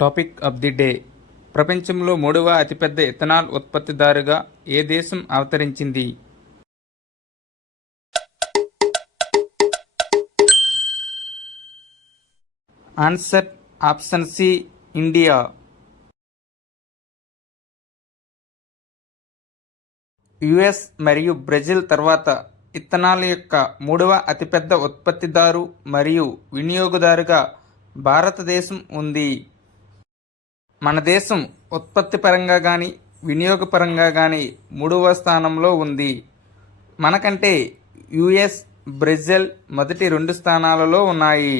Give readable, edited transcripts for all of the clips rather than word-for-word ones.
Topic of the day. ప్రపంచంలో మూడవ అతిపెద్ద ఇథనాల్ ఉత్పత్తిదారుగా ఏ దేశం అవతరించింది? Answer option C, India. US మరియు బ్రెజిల్ తర్వాత ఇథనాల్ యొక్క మూడవ అతిపెద్ద ఉత్పత్తిదారు మరియు వినియోగదారుగా భారతదేశం ఉంది. మన దేశం ఉత్పత్తి పరంగా కానీ వినియోగపరంగా కానీ మూడవ స్థానంలో ఉంది. మనకంటే యుఎస్, బ్రెజిల్ మొదటి 2 స్థానాలలో ఉన్నాయి.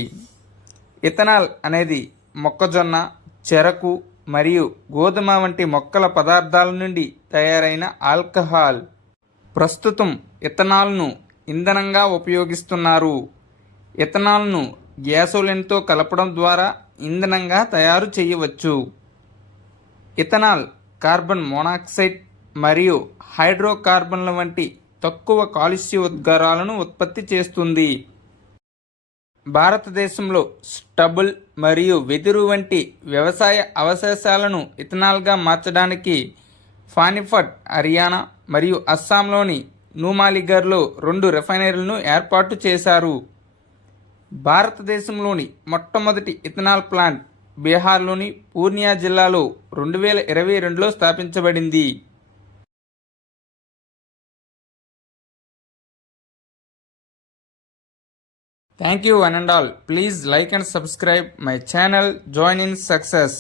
ఇథనాల్ అనేది మొక్కజొన్న, చెరకు మరియు గోధుమ వంటి మొక్కల పదార్థాల నుండి తయారైన ఆల్కహాల్. ప్రస్తుతం ఇథనాల్ను ఇంధనంగా ఉపయోగిస్తున్నారు. ఇథనాల్ను గ్యాసోలిన్తో కలపడం ద్వారా ఇంధనంగా తయారు చేయవచ్చు. ఇథనాల్ కార్బన్ మోనాక్సైడ్ మరియు హైడ్రోకార్బన్ల వంటి తక్కువ కాలుష్య ఉద్గారాలను ఉత్పత్తి చేస్తుంది. భారతదేశంలో స్టబుల్ మరియు వెదురు వంటి వ్యవసాయ అవశేషాలను ఇథనాల్గా మార్చడానికి పానిపట్, హర్యానా మరియు అస్సాంలోని నూమాలిగర్లో 2 రిఫైనరీలను ఏర్పాటు చేశారు. భారతదేశంలోని మొట్టమొదటి ఇథనాల్ ప్లాంట్ బీహార్లోని పూర్నియా జిల్లాలో 2022లో స్థాపించబడింది. Thank you one and all. Please like and subscribe my channel. Join in success.